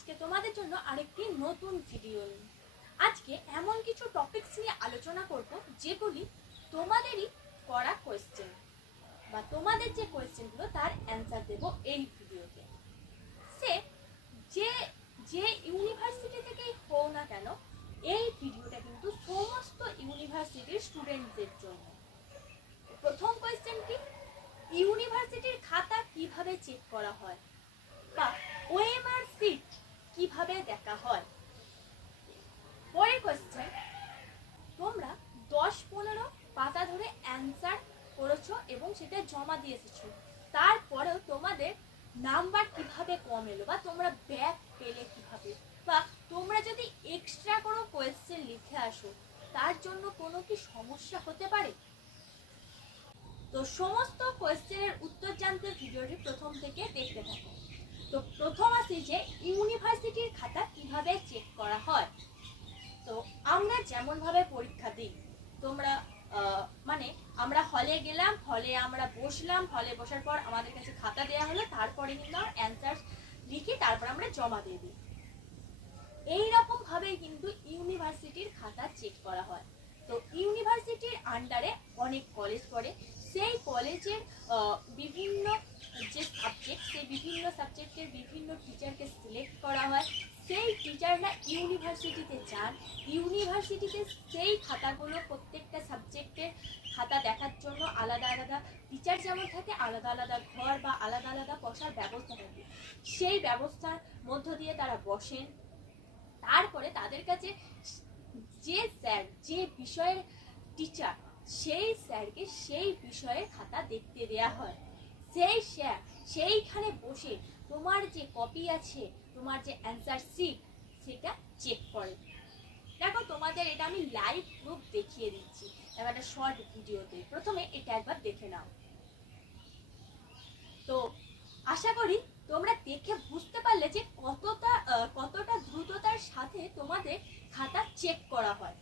আজকে তোমাদের জন্য আরেকটি নতুন ভিডিও আজকে এমন কিছু টপিকস নিয়ে আলোচনা করব, যেগুলি তোমাদেরই করা কোয়েশ্চেন বা তোমাদের যে কোয়েশ্চেনগুলো তার অ্যান্সার দেব এই ভিডিওতে সে যে যে ইউনিভার্সিটি থেকেই হোক না কেন, এই ভিডিওটা কিন্তু সমস্ত ইউনিভার্সিটির স্টুডেন্টদের জন্য। প্রথম কোয়েশ্চেন কি? ইউনিভার্সিটির খাতা কীভাবে চেক করা হয়? বা ওএমআর সিট কীভাবে দেখা হয়? পরের কোয়েশ্চেন তোমরা দশ পনেরো পাতা ধরে অ্যান্সার করেছ এবং সেটা জমা দিয়ে এসেছ। তারপরেও তোমাদের নাম্বার কীভাবে কম এলো বা তোমরা ব্যাক পেলে কীভাবে? বা তোমরা যদি এক্সট্রা কোনো কোয়েশ্চেন লিখে আসো, তার জন্য কোনো কি সমস্যা হতে পারে? তো সমস্ত কোয়েশ্চেনের উত্তর জানতে ভিডিওটি প্রথম থেকে দেখতে থাকো। তো প্রথম আসি যে ইউনিভার্সিটির খাতা কীভাবে চেক করা হয়। তো আমরা যেমনভাবে পরীক্ষা দিই, তোমরা মানে আমরা হলে গেলাম, হলে আমরা বসলাম, হলে বসার পর আমাদের কাছে খাতা দেওয়া হলো, তারপরে কিন্তু আমরা অ্যান্সার লিখি তারপর আমরা জমা দিয়ে দিই। এই রকম ভাবেই কিন্তু ইউনিভার্সিটির খাতা চেক করা হয়। তো ইউনিভার্সিটির আন্ডারে অনেক কলেজ পড়ে। সেই কলেজের বিভিন্ন যে সাবজেক্ট সেই বিভিন্ন সাবজেক্টের বিভিন্ন টিচারকে সিলেক্ট করা হয়, সেই টিচাররা ইউনিভার্সিটিতে যান। ইউনিভার্সিটিতে সেই খাতাগুলো প্রত্যেকটা সাবজেক্টের খাতা দেখার জন্য আলাদা আলাদা টিচার যেমন থাকে, আলাদা আলাদা ঘর বা আলাদা আলাদা বসার ব্যবস্থা থাকে। সেই ব্যবস্থার মধ্য দিয়ে তারা বসেন। তারপরে তাদের কাছে যে স্যার, যে বিষয়ের টিচার সেই স্যারকে সেই বিষয়ের খাতা দেখতে দেয়া হয়। সেই সেইখানে বসে তোমার যে কপি আছে, তোমার যে অ্যান্সার সিট সেটা চেক করে। দেখো, তোমাদের এটা আমি লাইভ প্রুফ দেখিয়ে দিচ্ছি। একটা শর্ট ভিডিওতে প্রথমে এটা একবার দেখে নাও। তো, আশা করি তোমরা দেখে বুঝতে পারলে যে কতটা কতটা দ্রুততার সাথে তোমাদের খাতা চেক করা হয়।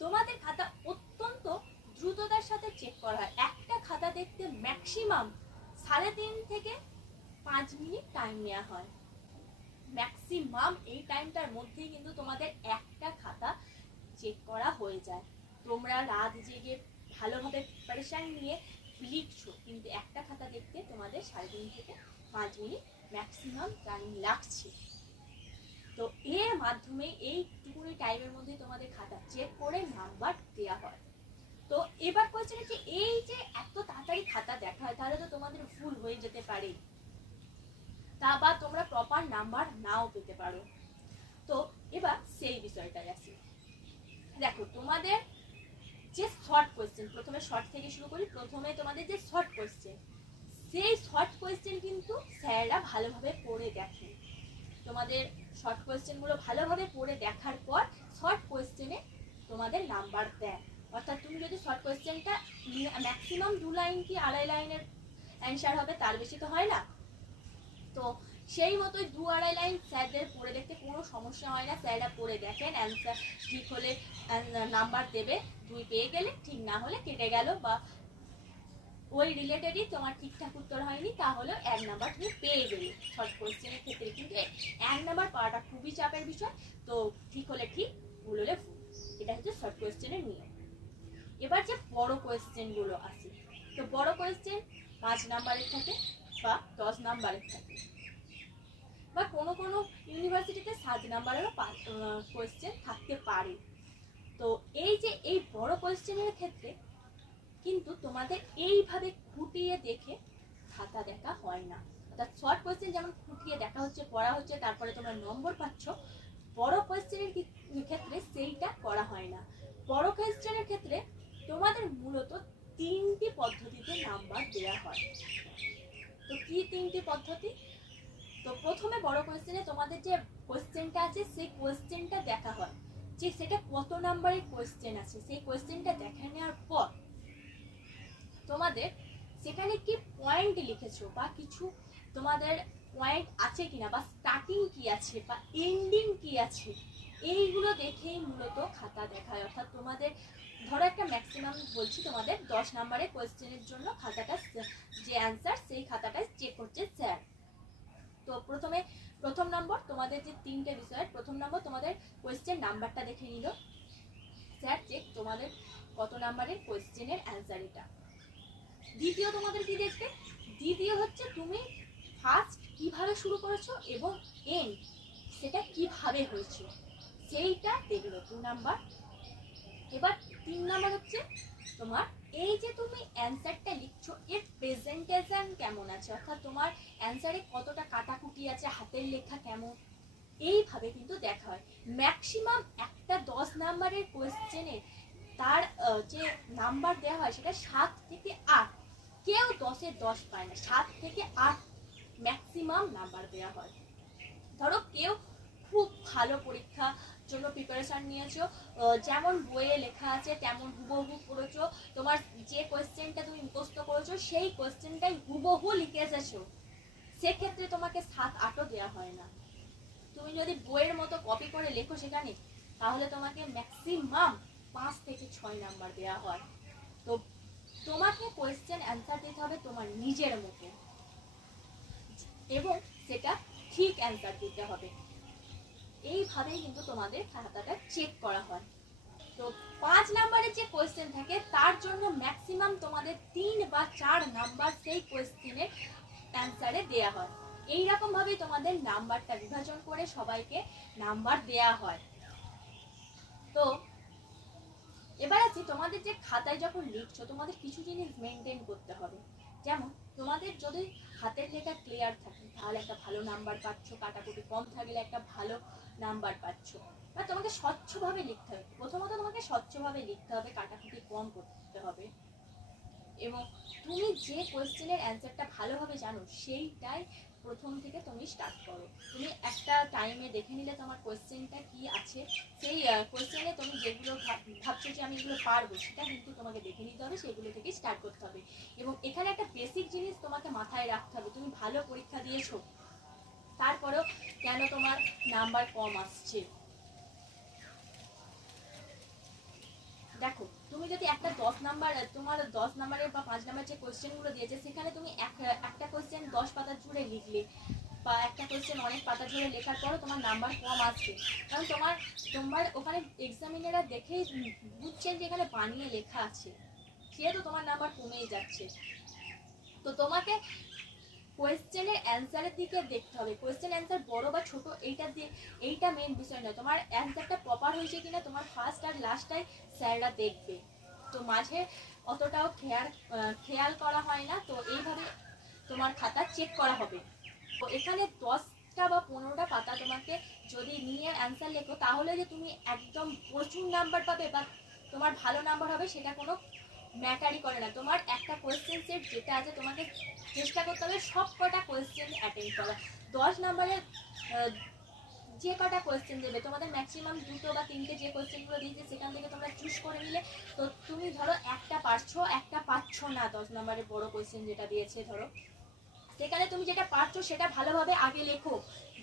তোমাদের খাতা অত্যন্ত দ্রুততার সাথে চেক করা হয়। একটা খাতা দেখতে ম্যাক্সিমাম সাড়ে তিন থেকে পাঁচ মিনিট টাইম নেওয়া হয়। ম্যাক্সিমাম এই টাইমটার মধ্যেই কিন্তু তোমাদের একটা খাতা চেক করা হয়ে যায়। তোমরা রাত জেগে ভালোভাবে প্রিপারেশন নিয়ে লিখছো, কিন্তু একটা খাতা দেখতে তোমাদের সাড়ে তিন থেকে পাঁচ মিনিট ম্যাক্সিমাম টাইম লাগছে। তো এর মাধ্যমে এইটুকুনি টাইমের মধ্যে তোমাদের খাতা চেক করে নাম্বার দেওয়া হয়। তো এবার কোয়েশ্চেন হচ্ছে, এই যে এত তাড়াতাড়ি খাতা দেখা হয় তাহলে তো তোমাদের ভুল হয়ে যেতে পারে। তা বা তোমরা প্রপার নাম্বার নাও পেতে পারো। তো এবার সেই বিষয়টাই আসি দেখো, তোমাদের যে শর্ট কোয়েশ্চেন প্রথমে শর্ট থেকে শুরু করি, প্রথমে তোমাদের যে শর্ট কোয়েশ্চেন সেই শর্ট কোয়েশ্চেন কিন্তু স্যাররা ভালোভাবে পড়ে দেখেন তোমাদের শর্ট কোয়েশ্চেনগুলো ভালোভাবে পড়ে দেখার পর শর্ট কোয়েশ্চেনে তোমাদের নাম্বার দেয়। অর্থাৎ তুমি যদি শর্ট কোয়েশ্চেনটা ম্যাক্সিমাম দু লাইন কি আড়াই লাইনের অ্যান্সার হবে, তার বেশি তো হয় না। তো সেই মতোই দু আড়াই লাইন স্যারদের পড়ে দেখতে কোনো সমস্যা হয় না। স্যাররা পড়ে দেখেন অ্যান্সার ঠিক হলে নাম্বার দেবে, দুই পেয়ে গেলে, ঠিক না হলে কেটে গেল বা ওই রিলেটেডই তোমার ঠিকঠাক উত্তর হয়নি, তাহলে এক নাম্বার তুমি পেয়ে গেলে। শর্ট কোয়েশ্চেনের ক্ষেত্রে কিন্তু এক নাম্বার পাওয়াটা খুবই চাপের বিষয়। তো ঠিক হলে ঠিক, ভুল হলে ভুল। এটা হচ্ছে শর্ট কোয়েশ্চেনের নিয়ম। এবার যে বড় কোয়েশ্চেনগুলো আছে, তো বড় কোয়েশ্চেন পাঁচ নাম্বারের থাকে বা দশ নাম্বারের থাকে। বা কোনো কোনো ইউনিভার্সিটিতে সাত নাম্বারেরও কোয়েশ্চেন থাকতে পারে। তো এই যে এই বড় কোয়েশ্চেনের ক্ষেত্রে কিন্তু তোমাদের এইভাবে খুঁটিয়ে দেখে খাতা দেখা হয় না। অর্থাৎ শর্ট কোয়েশ্চেন যেমন খুঁটিয়ে দেখা হচ্ছে, পড়া হচ্ছে, তারপরে তোমরা নম্বর পাচ্ছ, বড় কোয়েশ্চেনের ক্ষেত্রে সেইটা করা হয় না। বড় কোয়েশ্চেনের ক্ষেত্রে তোমাদের মূলত তিনটি পদ্ধতিতে নাম্বার দেওয়া হয়। তো কি তিনটি পদ্ধতি? তো প্রথমে বড় কোয়েশ্চেনে তোমাদের যে কোয়েশ্চেনটা আছে, সেই কোয়েশ্চেনটা দেখা হয়। যে সেটা কত নাম্বারের কোয়েশ্চেন আছে, সেই কোয়েশ্চেনটা দেখা নেওয়ার পর তোমাদের সেখানে কি পয়েন্ট লিখেছো বা কিছু তোমাদের পয়েন্ট আছে কিনা বা স্টার্টিং কি আছে বা এন্ডিং কি আছে এইগুলো দেখেই মূলত খাতা দেখায়। অর্থাৎ তোমাদের, ধরো একটা ম্যাক্সিমাম বলছি তোমাদের, দশ নাম্বারের কোয়েশ্চেনের জন্য খাতাটা যে অ্যান্সার সেই খাতাটা চেক করছে স্যার তো প্রথমে, প্রথম নম্বর তোমাদের যে তিনটে বিষয়ের প্রথম নম্বর তোমাদের কোয়েশ্চেন নাম্বারটা দেখে নিল। স্যার চেক তোমাদের কত নাম্বারের কোয়েশ্চেনের অ্যান্সার এটা। দ্বিতীয় তোমাদের কি দেখবে? দ্বিতীয় হচ্ছে তুমি ফার্স্ট কীভাবে শুরু করেছ এবং এন্ড সেটা কীভাবে হয়েছে? সেইটা দেখল দু নাম্বার। এবার তিন নাম্বার হচ্ছে তোমার, এই যে তুমি অ্যান্সারটা লিখছো, এর প্রেজেন্টেশন কেমন আছে? অর্থাৎ তোমার অ্যান্সারে কতটা কাটাকুটি আছে, হাতের লেখা কেমন? এইভাবে কিন্তু দেখা হয়। ম্যাক্সিমাম একটা দশ নাম্বারের কোয়েশ্চেনের তার যে নাম্বার দেওয়া হয়, সেটা সাত থেকে আট। কেউ দশে দশ পায় না, সাত থেকে আট ম্যাক্সিমাম নাম্বার দেওয়া হয়। ধরো কেউ খুব ভালো পরীক্ষা জন্য প্রিপারেশন নিয়েছো। যেমন বইয়ে লেখা আছে, তেমন হুবহু পড়েছো। তোমার যে কোয়েশ্চেনটা তুমি মুখস্থ করেছ, সেই কোয়েশ্চেনটাই হুবহু লিখে এসেছ। সেক্ষেত্রে তোমাকে সাত আটও দেওয়া হয় না। তুমি যদি বইয়ের মতো কপি করে লেখো সেখানে, তাহলে তোমাকে ম্যাক্সিমাম পাঁচ থেকে ছয় নাম্বার দেওয়া হয়। তো তোমাকে কোয়েশ্চেন অ্যান্সার দিতে হবে তোমার নিজের মতো এবং সেটা ঠিক অ্যান্সার দিতে হবে। এইভাবেই কিন্তু তোমাদের খাতাটা চেক করা হয়। তো পাঁচ নাম্বারের যে কোয়েশ্চেন থাকে, তার জন্য ম্যাক্সিমাম তোমাদের তিন বা চার নাম্বার সেই কোয়েশ্চেনের অ্যান্সারে দেয়া হয়। এই ভাবে তোমাদের নাম্বারটা বিভাজন করে সবাইকে নাম্বার দেয়া হয়। তো এবার আছি তোমাদের যে খাতায় যখন লিখছো, তোমাদের কিছু জিনিস মেনটেন করতে হবে। যেমন, তোমাদের যদি হাতের লেখা ক্লিয়ার থাকে, তাহলে একটা ভালো নাম্বার পাচ্ছ, কাটাকুটি কম থাকলে একটা ভালো নাম্বার পাচ্ছ। বা তোমাকে স্বচ্ছভাবে লিখতে হবে। প্রথমত তোমাকে স্বচ্ছভাবে লিখতে হবে, কাটাকুটি কম করতে হবে। এবং তুমি যে কোয়েশ্চেনের অ্যান্সারটা ভালোভাবে জানো, সেইটাই প্রথম থেকে তুমি স্টার্ট করো। তুমি একটা টাইমে দেখে নিলে তোমার কোয়েশ্চেনটা কি আছে। সেই কোয়েশ্চেনে তুমি যেগুলো ভাব- ভাবছ যে আমি এগুলো পারব, সেটা কিন্তু তোমাকে দেখে নিতে হবে, সেগুলো থেকে স্টার্ট করতে হবে। এবং এখানে একটা বেসিক জিনিস তোমাকে মাথায় রাখতে হবে। তুমি ভালো পরীক্ষা দিয়েছ তারপরেও কেন তোমার নাম্বার কম আসছে? দেখো, তুমি যদি একটা দশ নাম্বার, তোমার দশ নাম্বারের বা পাঁচ নাম্বার যে কোয়েশ্চেনগুলো দিয়েছে, সেখানে তুমি এক- একটা কোয়েশ্চেন দশ পাতা জুড়ে লিখলে বা একটা কোয়েশ্চেন অনেক পাতা জুড়ে লেখার পরও তোমার নাম্বার কম আসবে কারণ তোমার তোমার ওখানে এক্সামিনাররা দেখেই বুঝছেন যে এখানে বানিয়ে লেখা আছে। সেহেতু তোমার নাম্বার কমেই যাচ্ছে। তো তোমাকে কোয়েশ্চেনের অ্যান্সারের দিকে দেখতে হবে। কোয়েশ্চেন অ্যান্সার বড় বা ছোট, এইটা দিয়ে, এইটা মেন বিষয় নয়। তোমার অ্যান্সারটা প্রপার হয়েছে কিনা, তোমার ফার্স্ট আর লাস্টটাই স্যাররা দেখবে। তো মাঝে অতটাও খেয়াল খেয়াল করা হয় না, তো এইভাবে তোমার খাতা চেক করা হবে। তো এখানে দশটা বা পনেরোটা পাতা তোমাকে যদি নিয়ে অ্যান্সার লেখো, তাহলে যে তুমি একদম প্রচুর নাম্বার পাবে বা তোমার ভালো নাম্বার হবে, সেটা কোনো ম্যাটারই করে না। তোমার একটা কোয়েশ্চেন সেট যেটা আছে, তোমাকে চেষ্টা করতে হবে সব কটা কোয়েশ্চেন অ্যাটেন্ড করা দশ নম্বরের যে কটা কোয়েশ্চেন দেবে, তোমাদের ম্যাক্সিমাম দুটো বা তিনটে যে কোয়েশ্চেনগুলো দিয়েছে, সেখান থেকে তোমরা চুজ করে নিলে। তো তুমি ধরো একটা পারছ, একটা পাচ্ছ না দশ নম্বরের বড় কোয়েশ্চেন যেটা দিয়েছে, ধরো। সেখানে তুমি যেটা পারছ, সেটা ভালোভাবে আগে লেখো।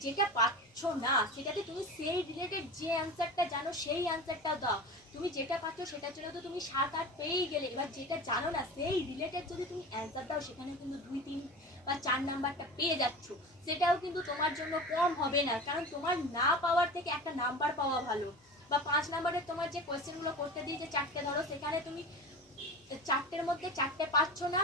যেটা পাচ্ছ না, সেটাতে তুমি সেই রিলেটেড যে অ্যান্সারটা জানো, সেই অ্যান্সারটা দাও। তুমি যেটা পাচ্ছ সেটার জন্য তো তুমি সাত আট পেয়েই গেলে। এবার যেটা জানো না, সেই রিলেটেড যদি তুমি অ্যান্সার দাও, সেখানে কিন্তু দুই, তিন বা চার নাম্বারটা পেয়ে যাচ্ছ। সেটাও কিন্তু তোমার জন্য কম হবে না, কারণ তোমার না পাওয়ার থেকে একটা নাম্বার পাওয়া ভালো। বা পাঁচ নাম্বারের তোমার যে কোয়েশ্চেনগুলো করতে দিয়েছে চারটে ধরো, সেখানে তুমি চারটের মধ্যে চারটে পারছ না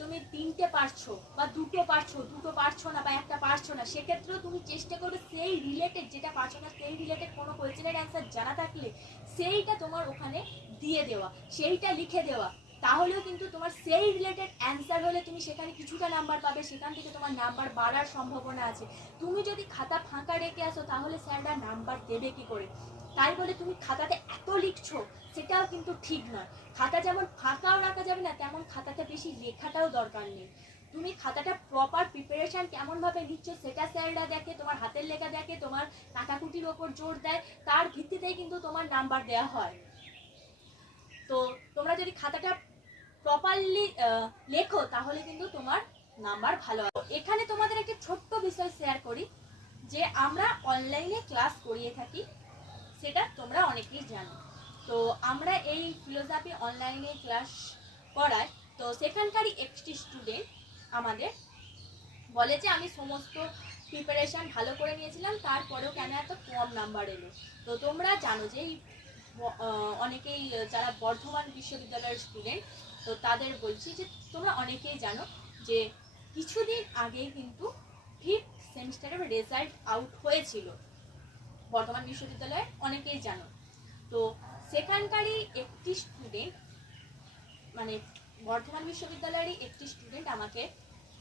তুমি তিনটে পারছ বা দুটো পারছ দুটো পারছ না বা একটা পারছ না, সেক্ষেত্রেও তুমি চেষ্টা করবে সেই রিলেটেড যেটা পারছ না, সেই রিলেটেড কোনো কোয়েশ্চেনের অ্যান্সার জানা থাকলে সেইটা তোমার ওখানে দিয়ে দেওয়া, সেইটা লিখে দেওয়া। তাহলেও কিন্তু তোমার সেই রিলেটেড অ্যান্সার হলে তুমি সেখানে কিছুটা নাম্বার পাবে, সেখান থেকে তোমার নাম্বার বাড়ার সম্ভাবনা আছে। তুমি যদি খাতা ফাঁকা রেখে আসো, তাহলে স্যাররা নাম্বার দেবে কি করে? তাই বলে তুমি খাতাতে এত লিখছো, সেটাও কিন্তু ঠিক নয়। খাতা যেমন ফাঁকাও রাখা যাবে না, তেমন খাতাতে বেশি লেখাটাও দরকার নেই। তুমি খাতাটা প্রপার প্রিপারেশন কেমনভাবে নিচ্ছ, সেটা স্যাররা দেখে, তোমার হাতের লেখা দেখে, তোমার কাটাকুটির ওপর জোর দেয়, তার ভিত্তিতেই কিন্তু তোমার নাম্বার দেওয়া হয়। তো তোমরা যদি খাতাটা প্রপারলি লেখো, তাহলে কিন্তু তোমার নাম্বার ভালো হবে। এখানে তোমাদের একটা ছোট্ট বিষয় শেয়ার করি, যে আমরা অনলাইনে ক্লাস করিয়ে থাকি সেটা তোমরা অনেকেই জানো। তো আমরা এই ফিলোসফি অনলাইনে ক্লাস করাই তো সেখানকারই একটি স্টুডেন্ট আমাদের বলে যে, আমি সমস্ত প্রিপারেশন ভালো করে নিয়েছিলাম, তারপরেও কেন এত কম নাম্বার এলো? তো তোমরা জানো যে অনেকেই যারা বর্ধমান বিশ্ববিদ্যালয়ের স্টুডেন্ট তো তাদের বলছি যে, তোমরা অনেকেই জানো যে, কিছুদিন আগে কিন্তু ফিফথ সেমিস্টারের রেজাল্ট আউট হয়েছিল। বর্ধমান বিশ্ববিদ্যালয়ে অনেকেই জানো। তো সেখানকারই একটি স্টুডেন্ট মানে বর্ধমান বিশ্ববিদ্যালয়েরই একটি স্টুডেন্ট আমাকে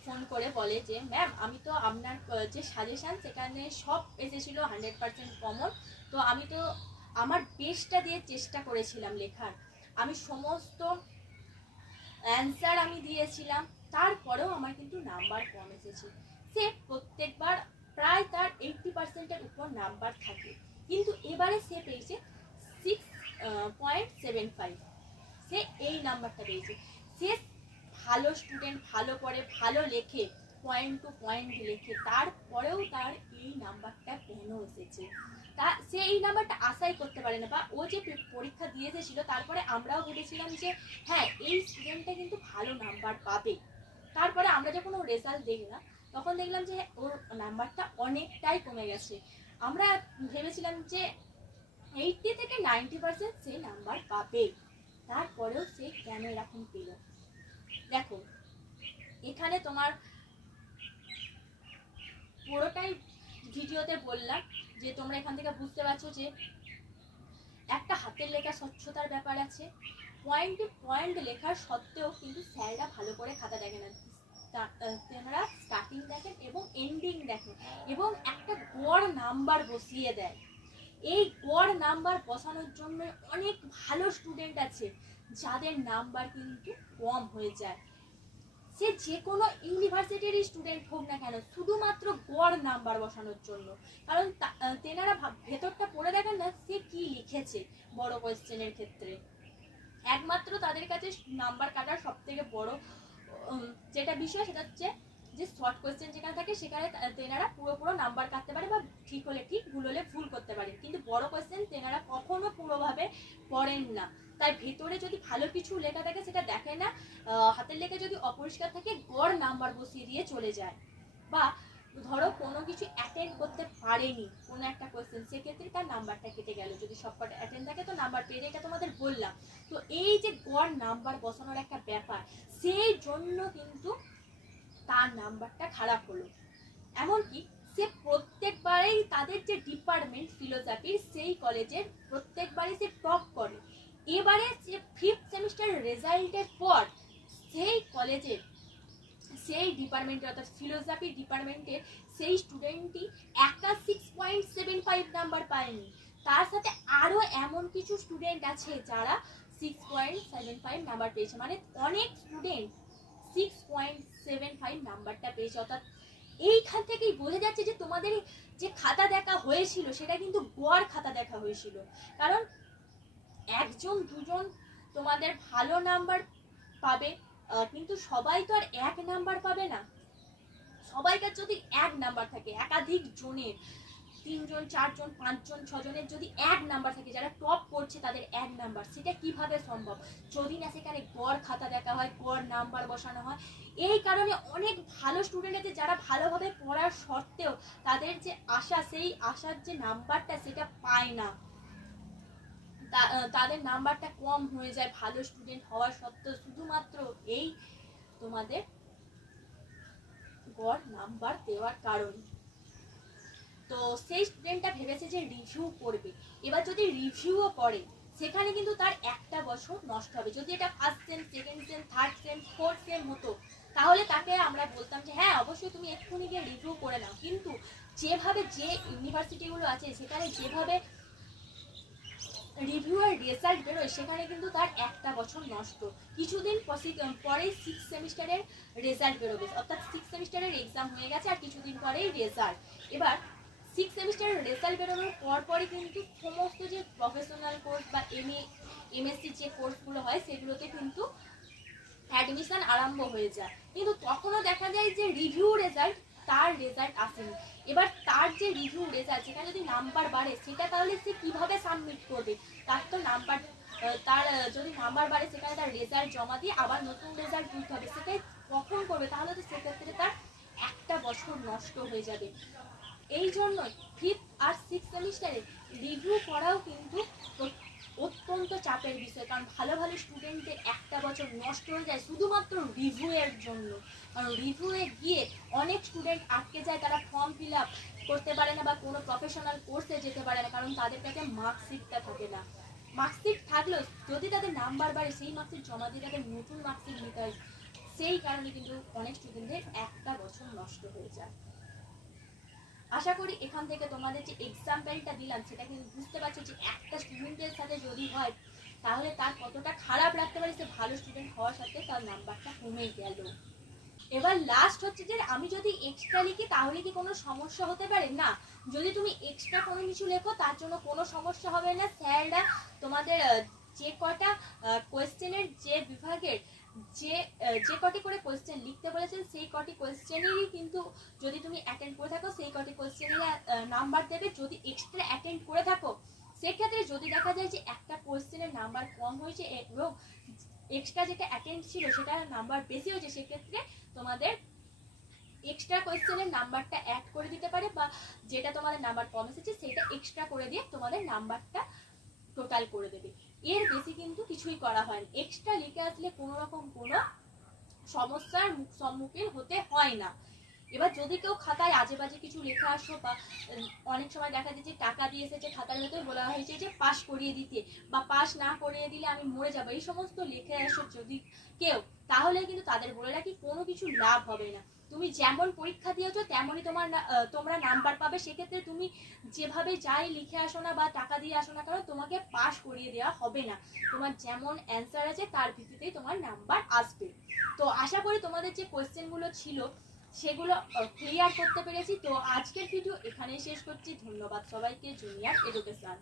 ফোন করে বলে যে ম্যাম আমি তো আপনার যে সাজেশান সেখানে সব এসেছিল হান্ড্রেড পার্সেন্ট কমন তো আমি তো আমার বেস্টটা দিয়ে চেষ্টা করেছিলাম লেখার। আমি সমস্ত অ্যান্সার আমি দিয়েছিলাম। তারপরেও আমার কিন্তু নাম্বার কম এসেছে। সে প্রত্যেকবার প্রায় তার এইটটি পার্সেন্টের উপর নাম্বার থাকে। কিন্তু এবারে সে পেয়েছে সিক্স পয়েন্ট সেভেন ফাইভ সে এই নাম্বারটা পেয়েছে। সে ভালো স্টুডেন্ট ভালো করে ভালো লেখে পয়েন্ট টু পয়েন্ট লেখে, তারপরেও তার এই নাম্বারটা কেন এসেছে? তা সে এই নাম্বারটা আশাই করতে পারে না, বা ও যে পরীক্ষা দিয়ে এসেছিল, তারপরে আমরাও ভেবেছিলাম যে হ্যাঁ এই স্টুডেন্টটা কিন্তু ভালো নাম্বার পাবে। তারপরে আমরা যখন ওর রেজাল্ট দেখলাম তখন দেখলাম যে ওর নাম্বারটা অনেকটাই কমে গেছে। আমরা ভেবেছিলাম যে এইটটি থেকে নাইনটি পার্সেন্ট সে নাম্বার পাবে। তারপরেও সে কেন এরকম পেল? দেখো, এখানে তোমার পুরোটাই ভিডিওতে বললাম যে, তোমরা এখান থেকে বুঝতে পারছ যে, একটা হাতের লেখা স্বচ্ছতার ব্যাপার আছে। পয়েন্ট টু পয়েন্ট লেখার সত্ত্বেও কিন্তু স্যাররা ভালো করে খাতা দেখে না। তেনারা স্টার্টিং দেখেন এবং এন্ডিং দেখেন এবং একটা গড় নাম্বার বসিয়ে দেয়। এই গড় নাম্বার বসানোর জন্য অনেক ভালো স্টুডেন্ট আছে, যাদের নাম্বার কিন্তু কম হয়ে যায়। সে যে কোনো ইউনিভার্সিটির স্টুডেন্ট হোক না কেন, শুধুমাত্র গড় নাম্বার বসানোর জন্য। কারণ তেনারা ভেতরটা পড়ে দেখেন না, সে কি লিখেছে বড় কোয়েশ্চেনের ক্ষেত্রে। একমাত্র তাদের কাছে নাম্বার কাটার সব থেকে বড় যেটা বিষয় সেটা হচ্ছে যে শর্ট কোয়েশ্চেন যেখানে থাকে, সেখানে তেনারা পুরো পুরো নাম্বার কাটতে পারে বা ঠিক হলে ঠিক, ভুল হলে ভুল করতে পারে। কিন্তু বড় কোয়েশ্চেন তেনারা কখনো পুরোভাবে পড়েন না। তাই ভেতরে যদি ভালো কিছু লেখা থাকে, সেটা দেখে না হাতের লেখা যদি অপরিষ্কার থাকে, গড় নাম্বার বসিয়ে দিয়ে চলে যায়। বা ধরো কোনো কিছু অ্যাটেন্ড করতে পারেনি কোনো একটা কোয়েশ্চেন সেক্ষেত্রে তার নাম্বারটা কেটে গেল। যদি সবকটা অ্যাটেন্ড থাকে তো নাম্বার পেয়ে যায়, এটা তোমাদের বললাম। তো এই যে গড় নাম্বার বসানোর একটা ব্যাপার সেই জন্য কিন্তু তার নাম্বারটা খারাপ হলো। এমনকি সে প্রত্যেকবারেই তাদের যে ডিপার্টমেন্ট ফিলোসফির সেই কলেজের প্রত্যেকবারই সে টপ করে। এবারে যে ফিফথ সেমিস্টার রেজাল্টের পর সেই কলেজের সেই ডিপার্টমেন্টে অর্থাৎ ফিলোসফি ডিপার্টমেন্টের সেই স্টুডেন্টটি একটা six point seven five number পায়নি। তার সাথে আরও এমন কিছু স্টুডেন্ট আছে যারা six point seven five number পেয়েছে। মানে অনেক student six point seven five নাম্বারটা পেয়েছে। অর্থাৎ এইখান থেকেই বোঝা যাচ্ছে যে তোমাদের যে খাতা দেখা হয়েছিল, সেটা কিন্তু গড় খাতা দেখা হয়েছিল। কারণ একজন, দুজন তোমাদের ভালো নাম্বার পাবে। কিন্তু সবাই তো আর এক নাম্বার পাবে না। সবাইকার যদি এক নাম্বার থাকে, একাধিক জনের, তিনজন, চারজন, পাঁচজন, ছজনের যদি এক নাম্বার থাকে, যারা টপ করছে তাদের এক নাম্বার, সেটা কীভাবে সম্ভব? যদি না সেখানে গড় খাতা দেখা হয়, গড় নাম্বার বসানো হয়, এই কারণে অনেক ভালো স্টুডেন্ট আছে যারা ভালোভাবে পড়ার সত্ত্বেও তাদের যে আশা, সেই আশার যে নাম্বারটা সেটা পায় না। তাদের নাম্বারটা কম হয়ে যায়, ভালো স্টুডেন্ট হওয়ার সত্ত্বেও শুধুমাত্র এই তোমাদের গড় নাম্বার দেওয়ার কারণে। তো সেই স্টুডেন্টটা ভেবেছে যে রিভিউ করবে। এবার যদি রিভিউও করে, সেখানে কিন্তু তার একটা বছর নষ্ট হবে। যদি এটা first same second same third same fourth same হতো, তাহলে তাকে আমরা বলতাম যে হ্যাঁ অবশ্যই তুমি এক্ষুনি গিয়ে রিভিউ করে নাও। কিন্তু যেভাবে যে ইউনিভার্সিটিগুলো আছে, সেখানে যেভাবে রিভিউয়ের রেজাল্ট বেরোয়, সেখানে কিন্তু তার একটা বছর নষ্ট। কিছুদিন পরেই সিক্স সেমিস্টারের রেজাল্ট বেরোবে। অর্থাৎ সিক্স সেমিস্টারের এক্সাম হয়ে গেছে আর কিছুদিন পরেই রেজাল্ট এবার সিক্স সেমিস্টারের রেজাল্ট বেরোনোর পর পরই কিন্তু সমস্ত যে প্রফেশনাল কোর্স বা এম এ এমএসসি যে কোর্সগুলো হয়, সেগুলোতে কিন্তু অ্যাডমিশন আরম্ভ হয়ে যায়। কিন্তু তখনও দেখা যায় যে রিভিউ রেজাল্ট তার রেজাল্ট আসেনি। এবার তার যে রিভিউ রেজাল্ট সেখানে যদি নাম্বার বাড়ে, সেটা তাহলে সে কীভাবে সাবমিট করবে? তার তো নাম্বার তার যদি নাম্বার বাড়ে, সেখানে তার রেজাল্ট জমা দিয়ে আবার নতুন রেজাল্ট দিতে হবে। সেটাই কখন করবে? তাহলে তো সেক্ষেত্রে তার একটা বছর নষ্ট হয়ে যাবে। এই জন্য ফিফথ আর সিক্স সেমিস্টারে রিভিউ করাও কিন্তু অত্যন্ত চাপের বিষয়, কারণ ভালো ভালো স্টুডেন্টদের একটা বছর নষ্ট হয়ে যায় শুধুমাত্র রিভিউয়ের জন্য। কারণ রিভিউয়ে গিয়ে অনেক স্টুডেন্ট আটকে যায়, তারা ফর্ম ফিল আপ করতে পারে না বা কোনো প্রফেশনাল কোর্সে যেতে পারে না, কারণ তাদের কাছে মার্কশিটটা থাকে না। মার্কশিট থাকলেও যদি তাদের নাম্বার বাড়ে, সেই মার্কশিট জমা দিয়ে তাদের নতুন মার্কশিট নিতে হয়। সেই কারণে কিন্তু অনেক স্টুডেন্টদের একটা বছর নষ্ট হয়ে যায়। আশা করি এখান থেকে তোমাদের যে এক্সাম্পলটা দিলাম, সেটা কিন্তু বুঝতে পারছ যে একটা স্টুডেন্টের সাথে যদি হয়, তাহলে তার কতটা খারাপ লাগতে পারে, সে ভালো স্টুডেন্ট হওয়ার সাথে তার নাম্বারটা কমে গেল। এবার লাস্ট হচ্ছে যে, আমি যদি এক্সট্রা লিখি, তাহলে কি কোনো সমস্যা হতে পারে? না। যদি তুমি এক্সট্রা কোনো কিছু লেখো, তার জন্য কোনো সমস্যা হবে না। স্যাররা তোমাদের যে কটা কোয়েশ্চেনের যে বিভাগের যে যে কটি করে কোয়েশ্চেন লিখতে বলেছেন, সেই কটি কোয়েশ্চেনেরই কিন্তু যদি তুমি অ্যাটেন্ড করে থাকো, সেই কটি কোয়েশ্চেনের নাম্বার দেবে। যদি এক্সট্রা অ্যাটেন্ড করে থাকো, সেক্ষেত্রে যদি দেখা যায় যে একটা কোয়েশ্চেনের নাম্বার কম হয়েছে, এবং এক্সট্রা যেটা অ্যাটেন্ড ছিল, সেটা নাম্বার বেশি হয়েছে, সেক্ষেত্রে তোমাদের এক্সট্রা কোয়েশ্চেনের নাম্বারটা অ্যাড করে দিতে পারে, বা যেটা তোমাদের নাম্বার কম এসেছে, সেটা এক্সট্রা করে দিয়ে তোমাদের নাম্বারটা টোটাল করে দেবে। এর বেশি কিন্তু কিছুই করা হয় এক্সট্রা লিখে আসলে কোনো রকম কোনো সমস্যার সম্মুখীন হতে হয় না। এবার যদি কেউ খাতায় আজে বাজে কিছু লেখা আসো বা অনেক সময় দেখা যায় যে টাকা দিয়ে এসেছে, খাতার ভেতরে বলা হয়েছে যে পাস করিয়ে দিতে বা পাস না করিয়ে দিলে আমি মরে যাব, এই সমস্ত লেখে আসো যদি কেউ, তাহলে কিন্তু তাদের বলে রাখি কোনো কিছু লাভ হবে না। তুমি যেমন পরীক্ষা দিয়েছ, তেমনই তোমার তোমরা নাম্বার পাবে। সেক্ষেত্রে তুমি যেভাবে যাই লিখে আসো না বা টাকা দিয়ে আসো না কারণ তোমাকে পাশ করিয়ে দেওয়া হবে না। তোমার যেমন অ্যান্সার আছে, তার ভিত্তিতেই তোমার নাম্বার আসবে। তো আশা করি তোমাদের যে কোয়েশ্চেনগুলো ছিল, সেগুলো ক্লিয়ার করতে পেরেছি। তো আজকের ভিডিও এখানেই শেষ করছি। ধন্যবাদ সবাইকে, জুনিয়র এডুকেশন